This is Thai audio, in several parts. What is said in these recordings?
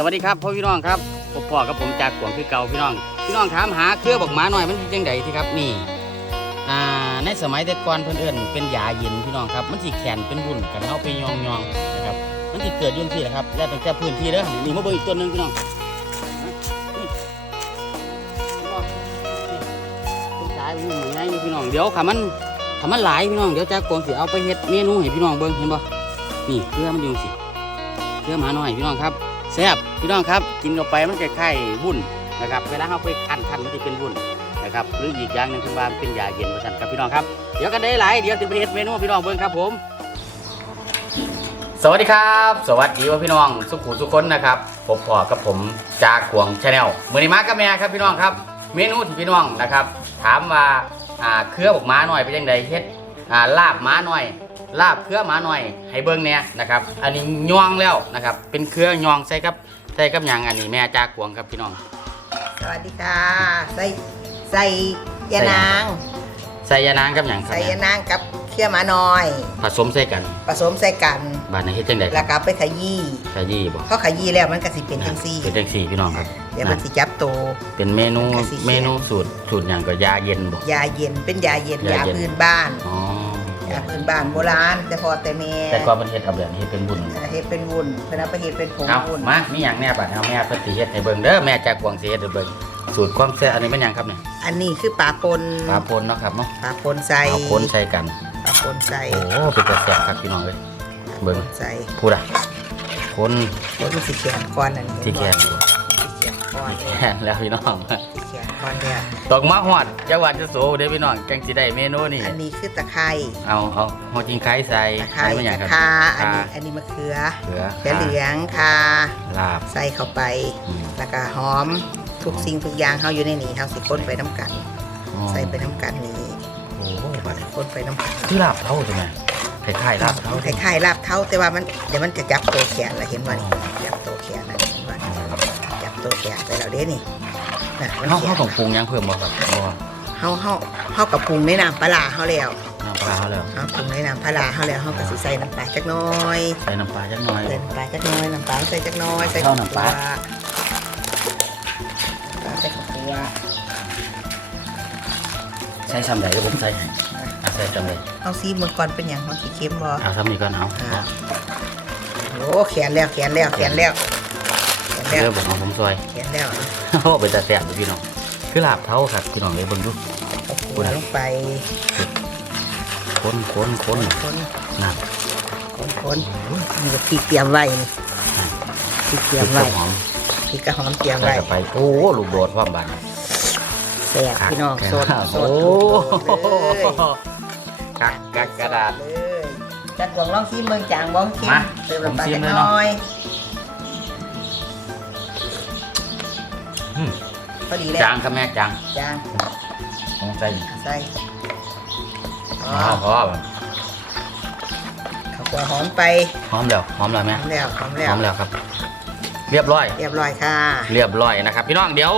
สวัสดีครับพ่อพี่น้องครับผมพ่อกับผมจากกวงคือเก่าพี่น้อง พี่น้องถามหาเครือบอกหมาหน่อยมันเป็นจังไดที่ครับนี่อ่าในสมัยแต่ก่อนเพื่อนเอิ้นเป็นยาเย็นพี่น้องครับ มันสิแขนเป็นบุ่นกันเอาไปยองยองนะครับมันสิเกิดยุ่งที่แหละครับแล้วตั้งแต่พื้นที่เด้อนี่มาเบิ่งอีกต้นหนึ่งพี่น้องนี่ต้นสายมันเหมือนไงพี่น้องเดี๋ยวขามันขามันหลายพี่น้องเดี๋ยวจากกวงสิเอาไปเฮ็ดเมนูให้พี่น้องเบิ่งเห็นบ่นี่เครือมันยู่สิเครือหมาหน่อยพี่น้องครับ ซ่บพี่น้องครับกินเข้าไปมันจะไข่วุ่นนะครับเวลาเราไปคั้นคั้นมันจะเป็นวุ่นนะครับหรืออีกอย่างหนึงคือว่ามันเป็นยาเย็นประสันครับพี่น้องครับเดี๋ยวกันได้หลายเดี๋ยวจะไปเฮ็ดเมนูพี่น้องเบิ่งครับผม สวัสดีครับ สวัสดีว่าพี่น้องสุขุสุขคนนะครับผมพอกับผมจากขวงชาแนลมือนี้มากับแม่ครับพี่น้องครับ เมนูที่พี่น้องนะครับ ถามว่าอ่าเครือบอกม้าหน่อยเป็นยังไงเฮ็ดอ่าลาบม้าหน่อย ลาบเครือหมาหน่อยให้เบิ่งเนี่ยนะครับ อันนี้ย่องแล้วนะครับ เป็นเครือย่องใส่กับใส่กับหยังอันนี้แม่จากขวงครับพี่น้อง สวัสดีค่ะ ใส่ใส่ยานาง ใส่ยานางกับหยังครับใส่แม่ยานางกับเขี้ยวหมาน้อย ผสมใส่กัน ผสมใส่กันบาดนี้เฮ็ดจังไดคแล้รัวบก็เอาไปขยี้ขยี้บ่เขาขยี้แล้วมันก็สิเป็นจังซี่เป็นจังซี่พี่น้องครับเดี๋ยวมันสิจับโต เป็นเมนูกะสิเขียนเมนูสูตรสูตรหยังก็ยาเย็นบ่ยาเย็นเป็นยาเย็นยายาเย็นพื้นบ้านอ๋อ ยาพื้นบ้านโบราณ แต่พอแต่แม่แต่ก่อนมันเฮ็ดเอาแบบนี้เฮ็ดเป็นบุญเฮ็ดเป็นวุ้นเพิ่นเอาไปเฮ็ดเป็นผงเอาวุ้นมามีหยังแน่บัดเอาแม่เพิ่นสิเฮ็ดให้เบิ่งเด้อแม่จากกวางสิเฮ็ดให้เบิ่งสูตรความแซ่บอันนี้เป็นหยังครับเนี่ยอันนี้คือปลาปนปลาปนเนาะครับเนาะปลาปนใส่เอาคนใส่กัน ปลาปนใส่โอ้เป็นตาแซ่บครับพี่น้องเอ้ยเบิ่งใส่พูดอะคนรสมันสิแข็งก่อนนั่นเห็นบ่ที่แขนสิแข็งก่อนแขนแล้วพี่น้องสิแข็งก่อนเนี่ย ตกมาฮอดจังหวัดจะโสเด้อพี่น้องจังสิได้เมนูนี่ อันนี้คือตะไคร้เอาเอาเฮาจิงไข่ใส่ตะไคร้ใส่เป็นหยังคตะรับ คาอันข่านี้อันนี้มะเขือเขือเขือเหลืองคาลาบ ใส่เข้าไป อืม แล้วก็หอมทุกสิ่งทุกอย่างเขาอยู่ในนี้เขาสิคนไปน้ำกัน อ๋อใส่ไปน้ำกันนี้โอ้บัดนี้คนไปน้ำกันคือลาบเท่าใช่ไหมคล้ายๆลาบเท่าคล้ายๆลาบเท้าแต่ว่ามันเดี๋ยวมันจะจับตัวแขนละเห็นว่านี่จับตัวแขนนะเห็นว่านี่จับตัวแขนไปแล้วเด้นี่ น่ะมันเฮาแขเฮานต้องปรุงหยังเพิ่มบ่ครับบ่เฮาเฮาเฮากับปรุงในน้ำปลาร้าเฮาแล้วน้ำปลาเฮาแล้วเฮาปรุงในน้ำปลาร้าเฮาแล้วเฮาก็สิใส่น้ำปลาจักหน้อยใส่น้ำปลาจักหน่อย ใส่น้ำปลาจักหน้อยน้ำปลาใส่จักหน้อยใส่เท่าน้ำปลา ปลาใส่ข้าวคั่วใส่ซ้ำใดก็ผมใส่ให้อะใส่ซ้ำใดเอาซีเมื่อก่อนเป็นอย่างมันสีเค็มบ่ เอาซ้ำนี้ก่อนเอาอ่า โอ้แขนแล้วแขนแล้วแขนแล้ว แขนแล้วเริ่มบอกเอาผมซอยแขนแล้วโอ้เป็นตาแซ่บอยู่พี่น้องคือลาบเท่าครับพี่น้องเลยเบิ่งดูเอาคั่วลงไปคนคนคนคนนั่นคนคนนี่ก็พริกเตรียมไว้นี่พริกเตรียมคือไว้หอมพริกกระหอมเตรียมใส่ไว้เข้าไปโอ้ลูกโดดความบานแซ่บพี่น้องสดสโอ้ดเลยกักกักกระดาษเลยจัดกวางลองซีเมืองจางบ้องเค็มมาเติมน้ำปลาผมชิจัมกเลยหเนาะน้อย อืม พอดีแล้วจางครับแม่จางจางต้องใส่ใส่อ๋ออ๋อพอบ่ข้าวคั่วหอมไปหอมแล้วหอมแล้วหแม่อมแล้วหอมแล้หวอมแล้วครับ เรียบร้อย เรียบร้อยค่ะเรียบร้อยนะครับ พี่น้องเดี๋ยว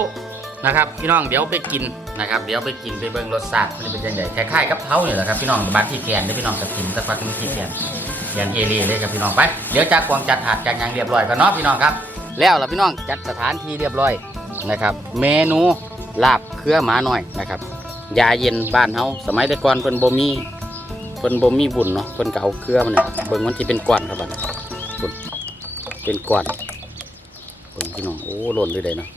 นะครับ พี่น้องเดี๋ยวไปกินนะครับ เดี๋ยวไปกินไปเบิ่งรสชาติมันเป็นยังไงคล้ายๆกับเท้าเนี่ยแหละครับพี่น้องบานที่แกนได้อพี่น้องกับกินสักพักหนึงที่แกนแกนเอเรีเลยครับพี่น้องไปเดี๋ยวจากกวางจัดถาดจากหยังเรียบร้อยก่อนเนาะพี่น้องครับ แล้วล่ะพี่น้องจัดสถานที่เรียบร้อย นะครับ เมนูลาบเครือหมาหน่อยนะครับยาเย็นบ้านเฮาสมัยแต่ก่อนเพิ่นบ่มีเพิ่นบ่มีบุญเนาะเพิ่นก็เอาเครือมันเนี่ยเบิ่งมันที่เป็นก้อนครับบัดบุญเป็นก้อนเบิ่งพี่น้องโอ้หล่นเลยเด้เนาะ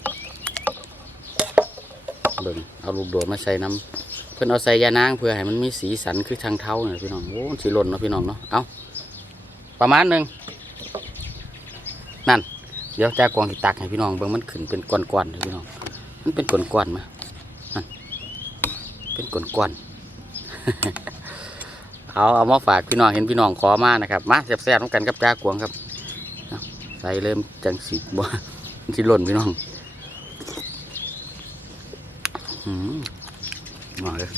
เบิ่งเอาลูกโดดมาใส่น้ำเพิ่นเอาใส่ยานางเพื่อให้มันมีสีสันคือทางเท้าเนี่ยพี่น้องโอ้สิหล่นเนาะพี่น้องเนาะเอาประมาณหนึ่งนั่น เดี๋ยวจากกวางที่ตักให้พี่น้องเบิ่งมันขึ้นเป็นก้อนๆเลยพี่น้องมันเป็นก้อนๆมาเป็นก้อนๆเอาเอามาฝากพี่น้องเห็นพี่น้องขอมานะครับมาแซ่บๆน้ำกันกับจากวางครับใส่เริ่มจังสีบ่มันสิหล่นพี่น้องอืมมาเลย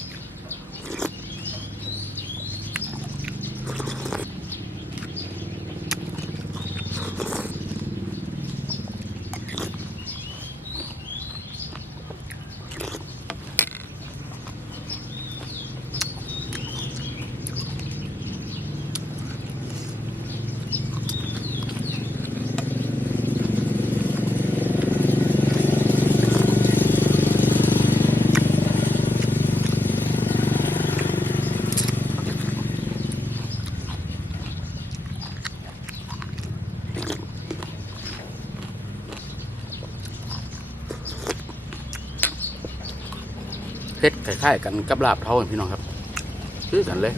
ผ็ดคล้ายๆกันกับลาบเท่าพี่น้องครับ คือกันเลย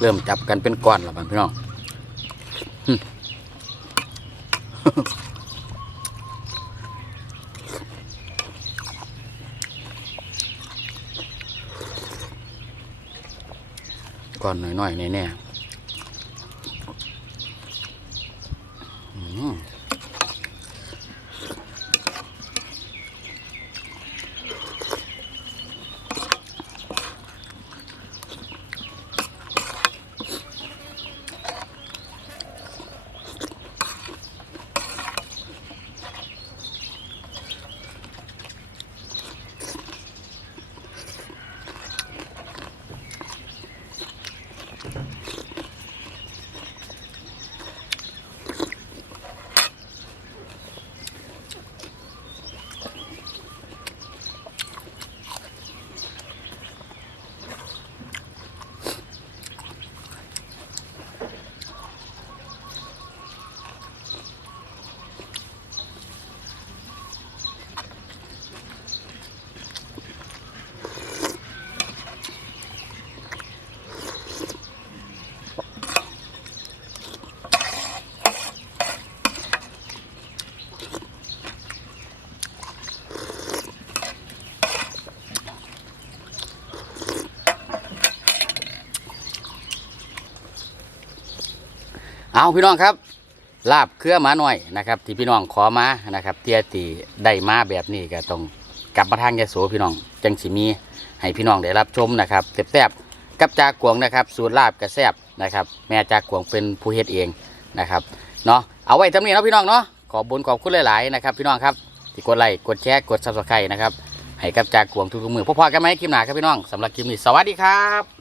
เริ่มจับกันเป็นก้อนแล้วบัดพี่น้องก้อนน้อยๆแน่ๆอืม เอาพี่น้องครับ ลาบเครือมาหน่อยนะครับ ที่พี่น้องขอมานะครับ เตียตีได้มาแบบนี้ก็ต้องกลับมาทางยะโสพี่น้องจังสิมีให้พี่น้องได้รับชมนะครับแซ่บๆกับจากกวงนะครับ สูตรลาบกระแซบนะครับ แม่จากกวงเป็นผู้เฮ็ดเองนะครับเนาะเอาไว้ทำนี้เนาะพี่น้องเนาะขอบบุญขอบคุณหลายๆนะครับ พี่น้องครับที่กดไลค์กดแชร์กดซับสไครต์นะครับให้กับจากกวงทุกๆมือพบๆกันไหมคลิปหนาครับพี่น้องสำหรับคลิปนี้สวัสดีครับ